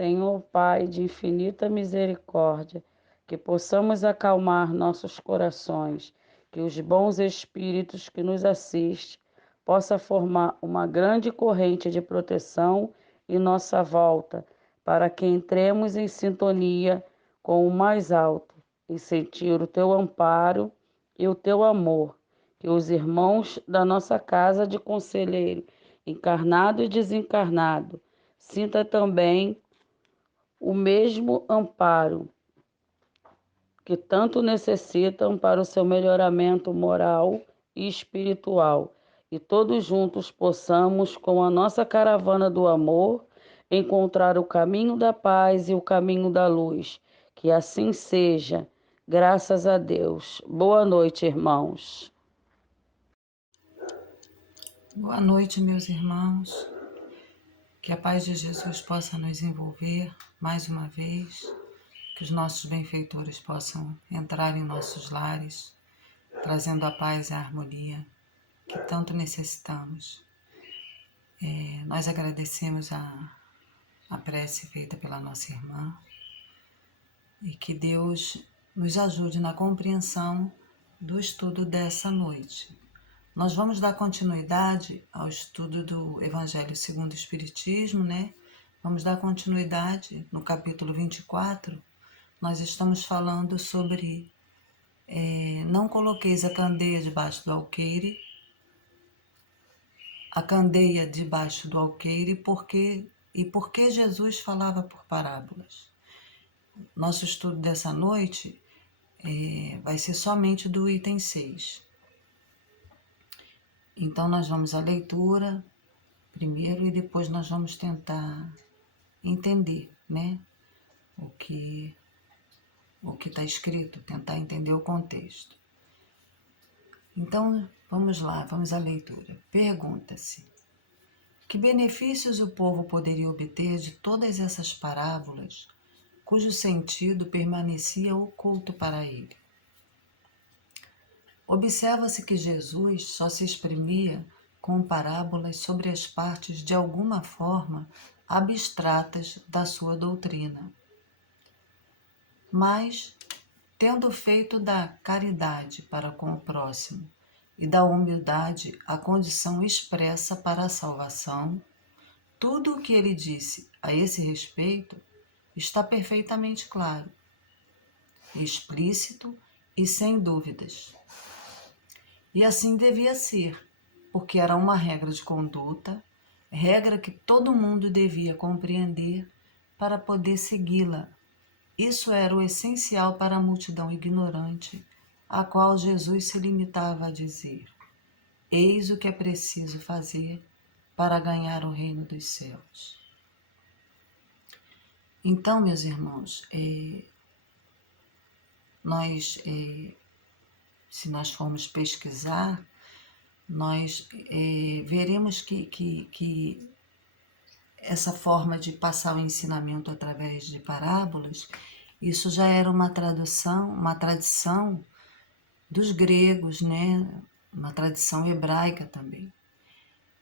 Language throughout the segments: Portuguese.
Senhor Pai de infinita misericórdia, que possamos acalmar nossos corações, que os bons espíritos que nos assistem possa formar uma grande corrente de proteção em nossa volta, para que entremos em sintonia com o mais alto e sentir o teu amparo e o teu amor, que os irmãos da nossa casa de conselheiro, encarnado e desencarnado, sinta também o mesmo amparo que tanto necessitam para o seu melhoramento moral e espiritual, e todos juntos possamos, com a nossa caravana do amor, encontrar o caminho da paz e o caminho da luz. Que assim seja, graças a Deus. Boa noite, irmãos. Boa noite, meus irmãos. Que a paz de Jesus possa nos envolver mais uma vez, que os nossos benfeitores possam entrar em nossos lares, trazendo a paz e a harmonia que tanto necessitamos. Nós agradecemos a prece feita pela nossa irmã e que Deus nos ajude na compreensão do estudo dessa noite. Nós vamos dar continuidade ao estudo do Evangelho segundo o Espiritismo, né? Vamos dar continuidade no capítulo 24. Nós estamos falando sobre não coloqueis a candeia debaixo do alqueire, a candeia debaixo do alqueire, porque Jesus falava por parábolas. Nosso estudo dessa noite vai ser somente do item 6. Então nós vamos à leitura primeiro e depois nós vamos tentar entender, né, o que está escrito, tentar entender o contexto. Então, vamos lá, vamos à leitura. Pergunta-se: que benefícios o povo poderia obter de todas essas parábolas, cujo sentido permanecia oculto para ele? Observa-se que Jesus só se exprimia com parábolas sobre as partes de alguma forma abstratas da sua doutrina. Mas, tendo feito da caridade para com o próximo e da humildade a condição expressa para a salvação, tudo o que ele disse a esse respeito está perfeitamente claro, explícito e sem dúvidas. E assim devia ser, porque era uma regra de conduta, regra que todo mundo devia compreender para poder segui-la. Isso era o essencial para a multidão ignorante, a qual Jesus se limitava a dizer: eis o que é preciso fazer para ganhar o reino dos céus. Então, meus irmãos, se nós formos pesquisar, nós veremos que essa forma de passar o ensinamento através de parábolas, isso já era uma tradição dos gregos, né? Uma tradição hebraica também.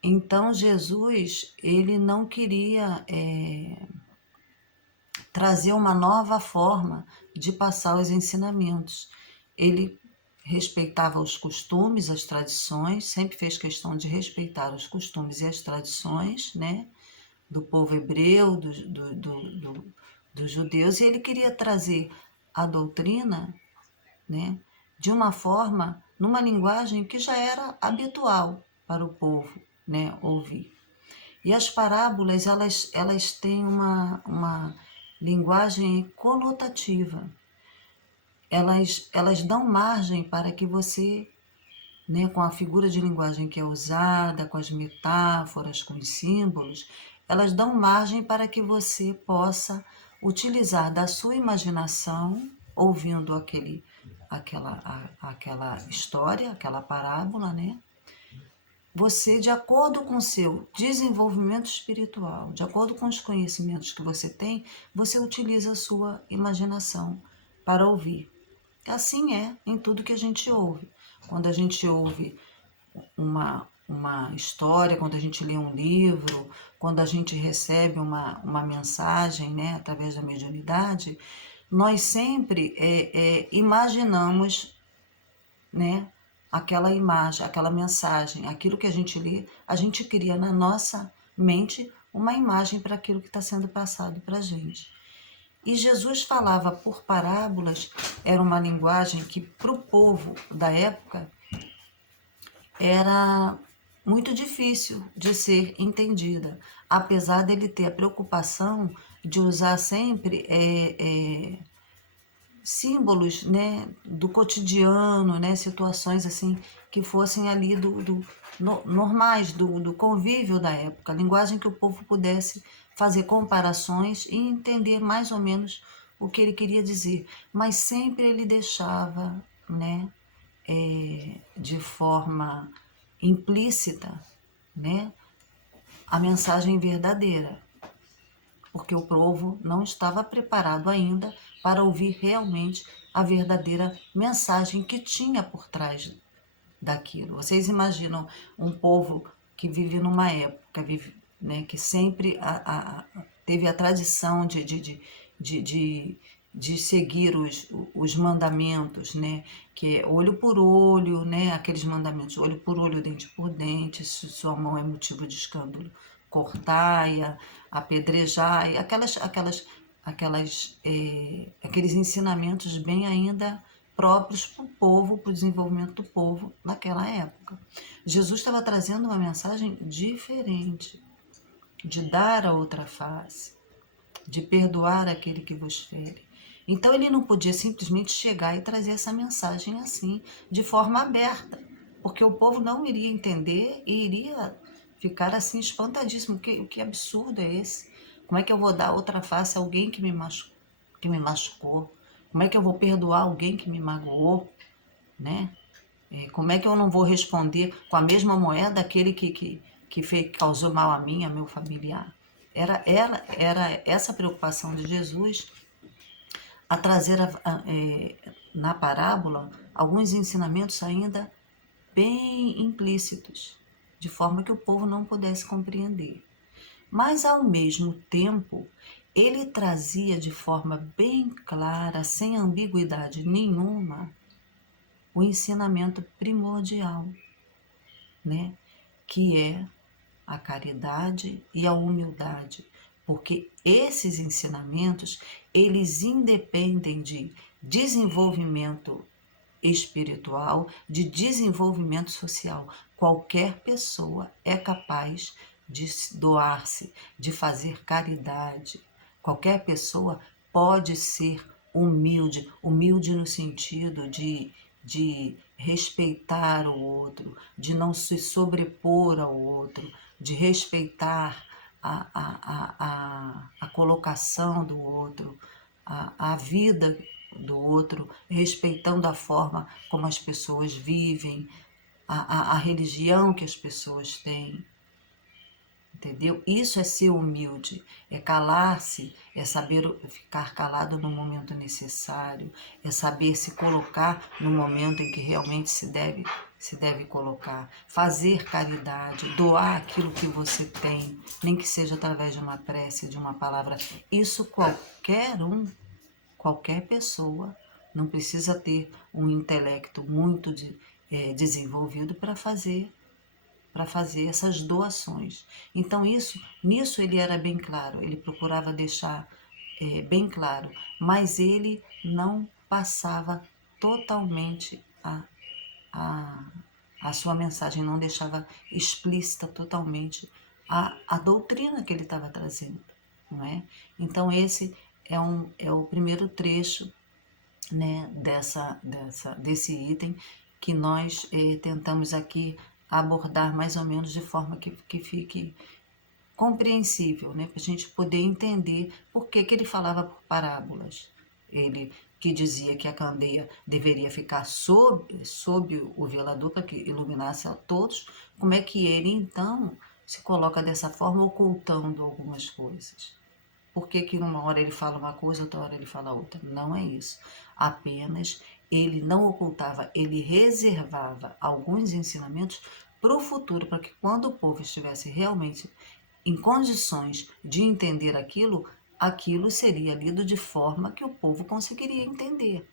Então Jesus, ele não queria trazer uma nova forma de passar os ensinamentos. Ele respeitava os costumes, as tradições, sempre fez questão de respeitar os costumes e as tradições, né, do povo hebreu, dos judeus, e ele queria trazer a doutrina, né, de uma forma, numa linguagem que já era habitual para o povo, né, ouvir. E as parábolas, elas têm uma linguagem conotativa. Elas dão margem para que você, né, com a figura de linguagem que é usada, com as metáforas, com os símbolos, elas dão margem para que você possa utilizar da sua imaginação, ouvindo aquela história, aquela parábola, né? Você, de acordo com o seu desenvolvimento espiritual, de acordo com os conhecimentos que você tem, você utiliza a sua imaginação para ouvir. Assim é em tudo que a gente ouve. Quando a gente ouve uma história, quando a gente lê um livro, quando a gente recebe uma mensagem, né, através da mediunidade, nós sempre imaginamos, né, aquela imagem, aquela mensagem, aquilo que a gente lê, a gente cria na nossa mente uma imagem para aquilo que está sendo passado para a gente. E Jesus falava por parábolas, era uma linguagem que para o povo da época era muito difícil de ser entendida, apesar dele ter a preocupação de usar sempre símbolos, né, do cotidiano, né, situações assim que fossem ali normais, do convívio da época, linguagem que o povo pudesse fazer comparações e entender mais ou menos o que ele queria dizer, mas sempre ele deixava, né, de forma implícita, né, a mensagem verdadeira, porque o povo não estava preparado ainda para ouvir realmente a verdadeira mensagem que tinha por trás daquilo. Vocês imaginam um povo que vive numa época, né, que sempre teve a tradição de seguir os mandamentos, né, que é olho por olho, né, aqueles mandamentos, olho por olho, dente por dente, se sua mão é motivo de escândalo, cortai-a, apedrejai, aqueles ensinamentos bem ainda próprios para o povo, para o desenvolvimento do povo naquela época. Jesus estava trazendo uma mensagem diferente, de dar a outra face, de perdoar aquele que vos fere. Então ele não podia simplesmente chegar e trazer essa mensagem assim, de forma aberta, porque o povo não iria entender e iria ficar assim espantadíssimo. Que absurdo é esse? Como é que eu vou dar outra face a alguém que me machucou? Como é que eu vou perdoar alguém que me magoou? Né? Como é que eu não vou responder com a mesma moeda aquele que causou mal a mim, a meu familiar? Era essa preocupação de Jesus a trazer na parábola alguns ensinamentos ainda bem implícitos, de forma que o povo não pudesse compreender. Mas, ao mesmo tempo, ele trazia de forma bem clara, sem ambiguidade nenhuma, o ensinamento primordial, né? Que é a caridade e a humildade, porque esses ensinamentos, eles independem de desenvolvimento espiritual, de desenvolvimento social. Qualquer pessoa é capaz de doar-se, de fazer caridade. Qualquer pessoa pode ser humilde, humilde no sentido de respeitar o outro, de não se sobrepor ao outro, de respeitar a colocação do outro, a vida do outro, respeitando a forma como as pessoas vivem, a religião que as pessoas têm. Entendeu? Isso é ser humilde, é calar-se, é saber ficar calado no momento necessário, é saber se colocar no momento em que realmente se deve colocar, fazer caridade, doar aquilo que você tem, nem que seja através de uma prece, de uma palavra. Isso qualquer pessoa, não precisa ter um intelecto muito desenvolvido para fazer essas doações. Então, nisso ele era bem claro, ele procurava deixar bem claro, mas ele não passava totalmente a sua mensagem, não deixava explícita totalmente a doutrina que ele estava trazendo, não é? Então, esse é o primeiro trecho, né, desse item que nós tentamos aqui abordar mais ou menos de forma que fique compreensível, né, para a gente poder entender por que ele falava por parábolas. Ele que dizia que a candeia deveria ficar sob o velador para que iluminasse a todos, como é que ele então se coloca dessa forma, ocultando algumas coisas? Por que que numa hora ele fala uma coisa, outra hora ele fala outra? Não é isso. Apenas ele não ocultava, ele reservava alguns ensinamentos para o futuro, para que quando o povo estivesse realmente em condições de entender aquilo, aquilo seria lido de forma que o povo conseguiria entender,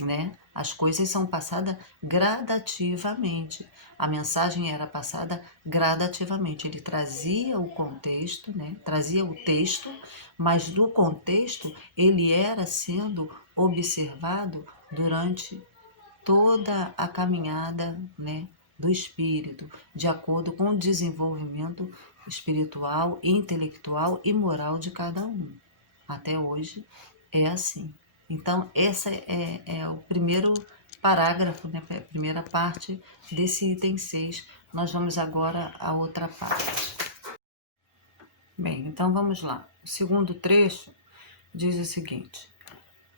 né? As coisas são passadas gradativamente. A mensagem era passada gradativamente. Ele trazia o contexto, né? Trazia o texto, mas do contexto ele era sendo observado durante toda a caminhada, né, do espírito, de acordo com o desenvolvimento espiritual, intelectual e moral de cada um. Até hoje é assim. Então, essa é o primeiro parágrafo, né, a primeira parte desse item 6. Nós vamos agora à outra parte. Bem, então vamos lá. O segundo trecho diz o seguinte: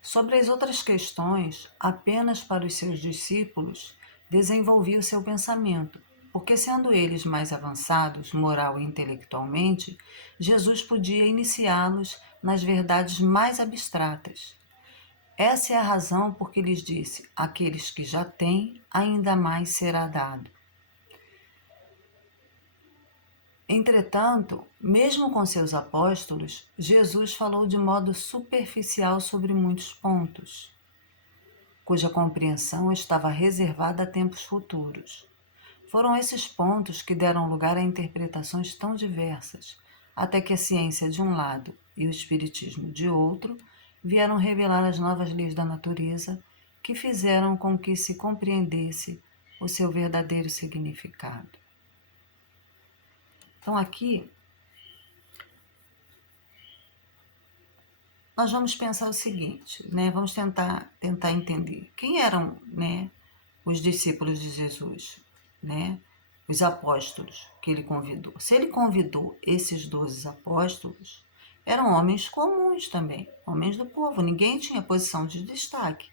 sobre as outras questões, apenas para os seus discípulos, desenvolvia o seu pensamento, porque, sendo eles mais avançados, moral e intelectualmente, Jesus podia iniciá-los nas verdades mais abstratas. Essa é a razão por que lhes disse: aqueles que já têm, ainda mais será dado. Entretanto, mesmo com seus apóstolos, Jesus falou de modo superficial sobre muitos pontos, cuja compreensão estava reservada a tempos futuros. Foram esses pontos que deram lugar a interpretações tão diversas, até que a ciência de um lado e o espiritismo de outro vieram revelar as novas leis da natureza que fizeram com que se compreendesse o seu verdadeiro significado. Então aqui nós vamos pensar o seguinte, né? Vamos tentar entender quem eram, né, os discípulos de Jesus, né? Os apóstolos que ele convidou. Se ele convidou esses 12 apóstolos, eram homens comuns também, homens do povo, ninguém tinha posição de destaque.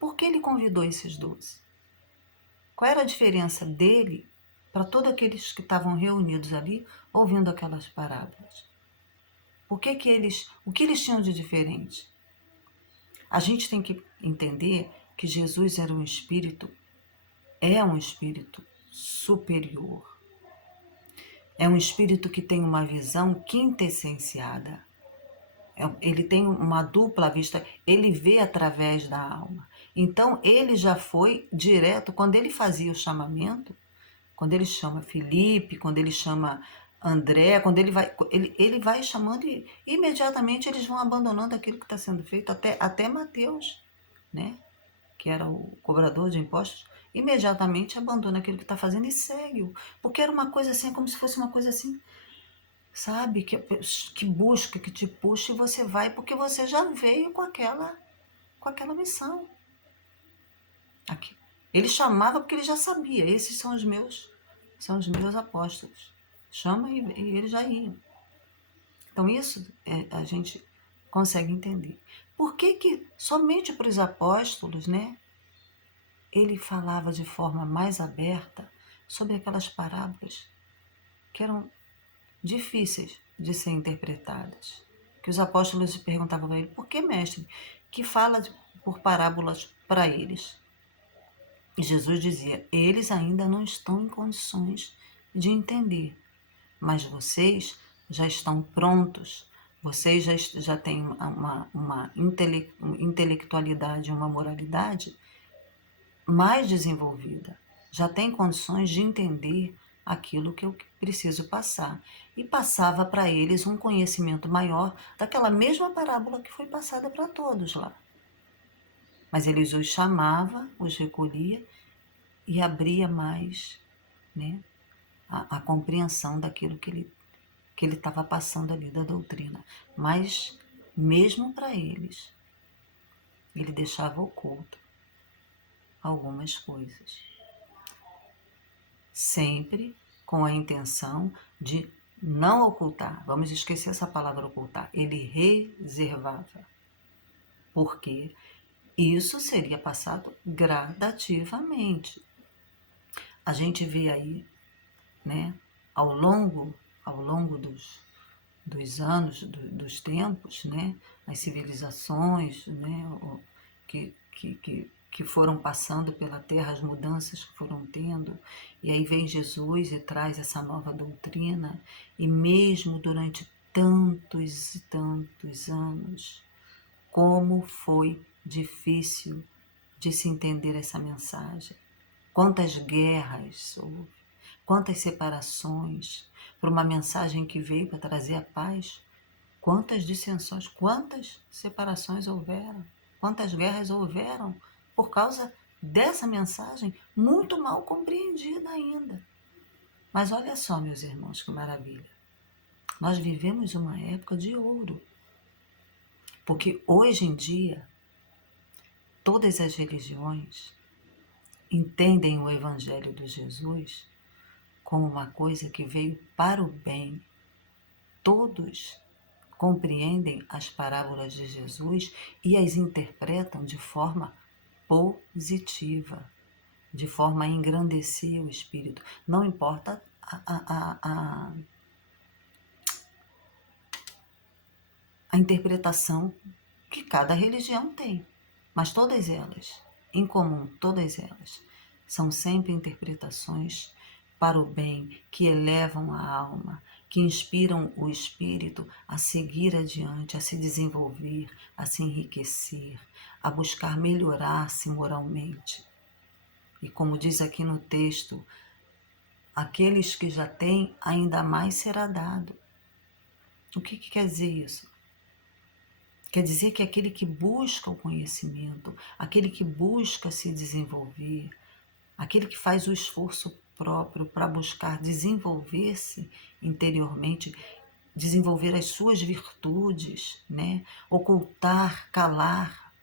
Por que ele convidou esses 12? Qual era a diferença dele para todos aqueles que estavam reunidos ali ouvindo aquelas parábolas? O que eles tinham de diferente? A gente tem que entender que Jesus era um espírito, é um espírito superior. É um espírito que tem uma visão quintessenciada. Ele tem uma dupla vista, ele vê através da alma. Então, ele já foi direto, quando ele fazia o chamamento, quando ele chama Felipe, quando ele chama André, quando ele vai chamando e imediatamente eles vão abandonando aquilo que está sendo feito, até Mateus, né? Que era o cobrador de impostos, imediatamente abandona aquilo que está fazendo e segue-o. Porque era uma coisa assim, como se fosse uma coisa assim, sabe? Que busca, que te puxa e você vai, porque você já veio com aquela missão. Aqui. Ele chamava porque ele já sabia, esses são os meus apóstolos. Chama e eles já iam. Então isso a gente consegue entender. Por que somente para os apóstolos, né, ele falava de forma mais aberta sobre aquelas parábolas que eram difíceis de ser interpretadas? Que os apóstolos perguntavam a ele: por que, mestre, que fala por parábolas para eles? E Jesus dizia: eles ainda não estão em condições de entender, mas vocês já estão prontos, vocês já têm uma intelectualidade, uma moralidade mais desenvolvida, já têm condições de entender aquilo que eu preciso passar. E passava para eles um conhecimento maior daquela mesma parábola que foi passada para todos lá. Mas eles os chamava, os recolhia e abria mais, né, a compreensão daquilo que ele estava passando ali da doutrina. Mas, mesmo para eles, ele deixava oculto algumas coisas. Sempre com a intenção de não ocultar. Vamos esquecer essa palavra ocultar. Ele reservava. Porque isso seria passado gradativamente. A gente vê aí, né, ao longo dos anos, dos tempos, né, as civilizações, né, que que foram passando pela terra, as mudanças que foram tendo, e aí vem Jesus e traz essa nova doutrina, e mesmo durante tantos e tantos anos, como foi difícil de se entender essa mensagem. Quantas guerras houve, quantas separações, por uma mensagem que veio para trazer a paz. Quantas dissensões, quantas separações houveram, quantas guerras houveram por causa dessa mensagem muito mal compreendida ainda. Mas olha só, meus irmãos, que maravilha. Nós vivemos uma época de ouro, porque hoje em dia todas as religiões entendem o Evangelho de Jesus como uma coisa que veio para o bem. Todos compreendem as parábolas de Jesus e as interpretam de forma positiva, de forma a engrandecer o espírito. Não importa a interpretação que cada religião tem, mas todas elas, em comum, todas elas, são sempre interpretações para o bem, que elevam a alma, que inspiram o espírito a seguir adiante, a se desenvolver, a se enriquecer, a buscar melhorar-se moralmente. E como diz aqui no texto, aqueles que já têm, ainda mais será dado. O que quer dizer isso? Quer dizer que aquele que busca o conhecimento, aquele que busca se desenvolver, aquele que faz o esforço próprio para buscar desenvolver-se interiormente, desenvolver as suas virtudes, né? Ocultar, calar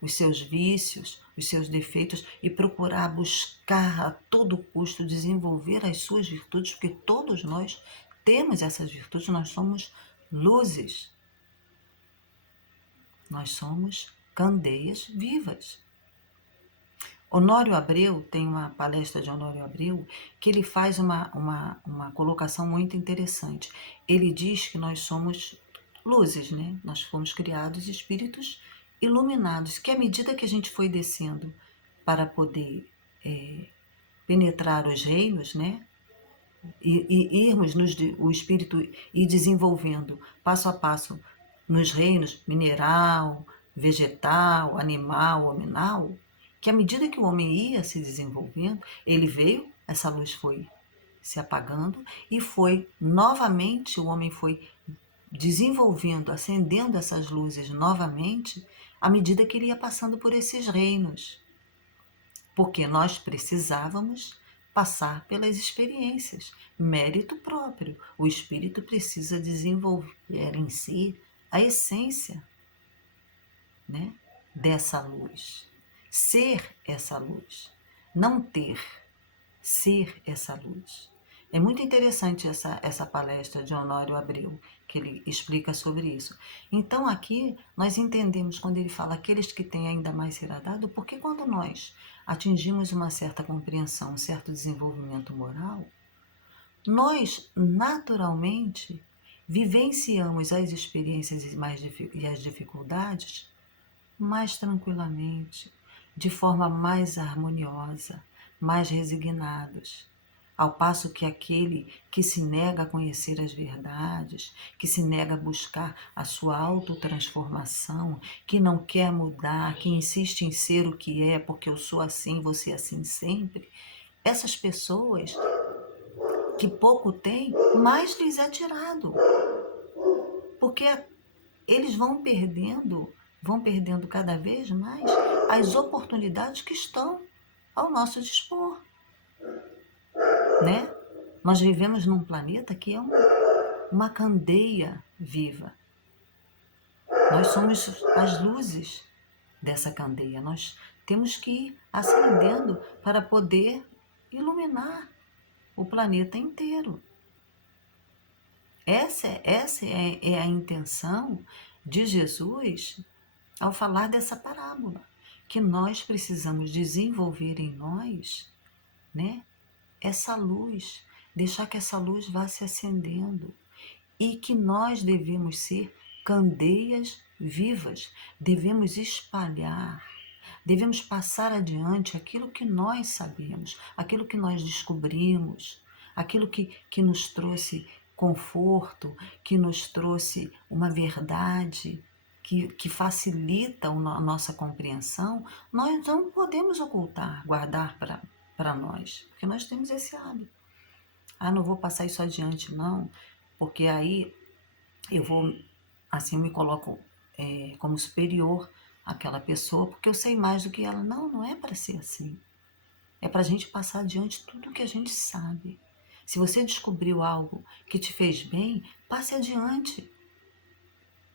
os seus vícios, os seus defeitos e procurar buscar a todo custo desenvolver as suas virtudes, porque todos nós temos essas virtudes, nós somos luzes, nós somos candeias vivas. Honório Abreu, tem uma palestra de Honório Abreu, que ele faz uma colocação muito interessante. Ele diz que nós somos luzes, né? Nós fomos criados espíritos iluminados, que à medida que a gente foi descendo para poder penetrar os reinos, né? E irmos o espírito ir desenvolvendo passo a passo nos reinos mineral, vegetal, animal, hominal, que à medida que o homem ia se desenvolvendo, ele veio, essa luz foi se apagando e foi novamente, o homem foi desenvolvendo, acendendo essas luzes novamente, à medida que ele ia passando por esses reinos. Porque nós precisávamos passar pelas experiências, mérito próprio. O espírito precisa desenvolver em si a essência, né, dessa luz. Ser essa luz, não ter, ser essa luz. É muito interessante essa palestra de Honório Abreu, que ele explica sobre isso. Então aqui nós entendemos quando ele fala aqueles que têm ainda mais será dado, porque quando nós atingimos uma certa compreensão, um certo desenvolvimento moral, nós naturalmente vivenciamos as experiências e as dificuldades mais tranquilamente, de forma mais harmoniosa, mais resignados. Ao passo que aquele que se nega a conhecer as verdades, que se nega a buscar a sua autotransformação, que não quer mudar, que insiste em ser o que é, porque eu sou assim, você é assim sempre, essas pessoas que pouco têm, mais lhes é tirado. Porque eles vão perdendo cada vez mais as oportunidades que estão ao nosso dispor, né? Nós vivemos num planeta que é uma candeia viva. Nós somos as luzes dessa candeia. Nós temos que ir acendendo para poder iluminar o planeta inteiro. Essa é a intenção de Jesus ao falar dessa parábola, que nós precisamos desenvolver em nós, né, essa luz, deixar que essa luz vá se acendendo e que nós devemos ser candeias vivas, devemos espalhar Devemos passar adiante aquilo que nós sabemos, aquilo que nós descobrimos, aquilo que nos trouxe conforto, que nos trouxe uma verdade, que facilita a nossa compreensão. Nós não podemos ocultar, guardar para nós, porque nós temos esse hábito. Não vou passar isso adiante, não, porque aí eu vou, assim, me coloco como superior àquela pessoa, porque eu sei mais do que ela. Não, não é para ser assim. É para a gente passar adiante tudo o que a gente sabe. Se você descobriu algo que te fez bem, passe adiante.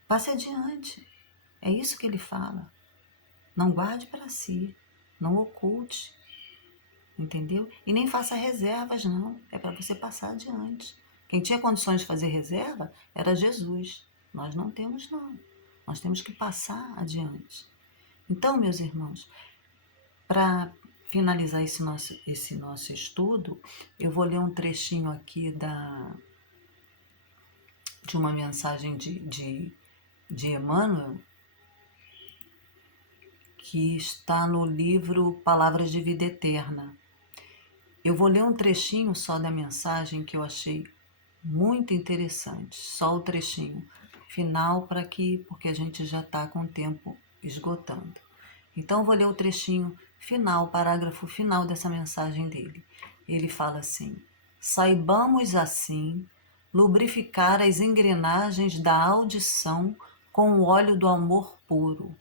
Passe adiante. É isso que ele fala. Não guarde para si, não oculte, entendeu? E nem faça reservas, não. É para você passar adiante. Quem tinha condições de fazer reserva era Jesus. Nós não temos, não. Nós temos que passar adiante. Então, meus irmãos, para finalizar esse nosso estudo, eu vou ler um trechinho aqui de uma mensagem de Emmanuel, que está no livro Palavras de Vida Eterna. Eu vou ler um trechinho só da mensagem que eu achei muito interessante, só o trechinho final porque a gente já está com o tempo esgotando. Então, eu vou ler o trechinho final, o parágrafo final dessa mensagem dele. Ele fala assim: saibamos assim lubrificar as engrenagens da audição com o óleo do amor puro,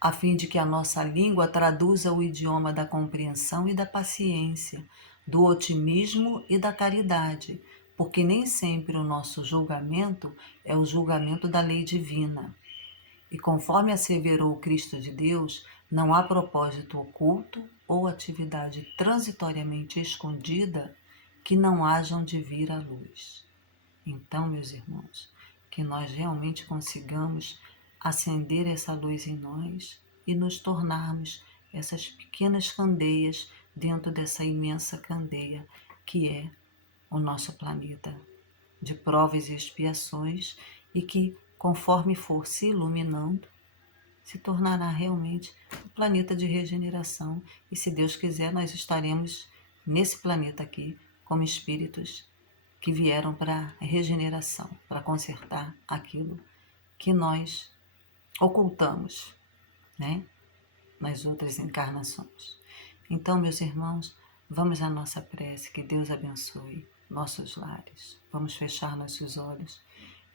a fim de que a nossa língua traduza o idioma da compreensão e da paciência, do otimismo e da caridade, porque nem sempre o nosso julgamento é o julgamento da lei divina. E conforme asseverou o Cristo de Deus, não há propósito oculto ou atividade transitoriamente escondida que não hajam de vir à luz. Então, meus irmãos, que nós realmente consigamos acender essa luz em nós e nos tornarmos essas pequenas candeias dentro dessa imensa candeia que é o nosso planeta de provas e expiações, e que, conforme for se iluminando, se tornará realmente um planeta de regeneração. E, se Deus quiser, nós estaremos nesse planeta aqui como espíritos que vieram para a regeneração, para consertar aquilo que nós ocultamos, né, nas outras encarnações. Então, meus irmãos, vamos à nossa prece, que Deus abençoe nossos lares. Vamos fechar nossos olhos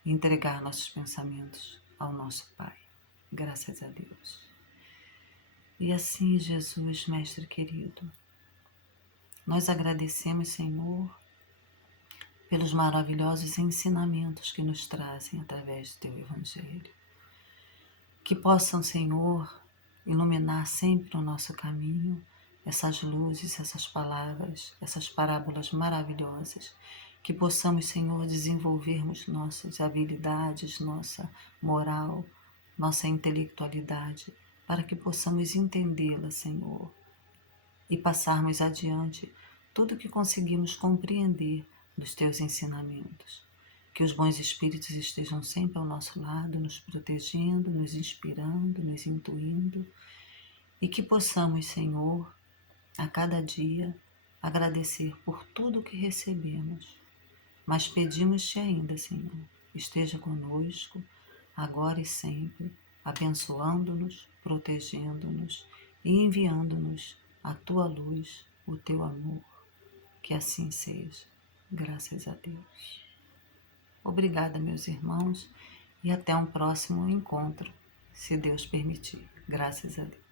e entregar nossos pensamentos ao nosso Pai. Graças a Deus. E assim, Jesus, Mestre querido, nós agradecemos, Senhor, pelos maravilhosos ensinamentos que nos trazem através do Teu Evangelho. Que possam, Senhor, iluminar sempre o nosso caminho, essas luzes, essas palavras, essas parábolas maravilhosas. Que possamos, Senhor, desenvolvermos nossas habilidades, nossa moral, nossa intelectualidade, para que possamos entendê-la, Senhor, e passarmos adiante tudo o que conseguimos compreender dos Teus ensinamentos. Que os bons espíritos estejam sempre ao nosso lado, nos protegendo, nos inspirando, nos intuindo, e que possamos, Senhor, a cada dia agradecer por tudo que recebemos. Mas pedimos-te ainda, Senhor, esteja conosco, agora e sempre, abençoando-nos, protegendo-nos e enviando-nos a Tua luz, o Teu amor. Que assim seja. Graças a Deus. Obrigada, meus irmãos, e até um próximo encontro, se Deus permitir. Graças a Deus.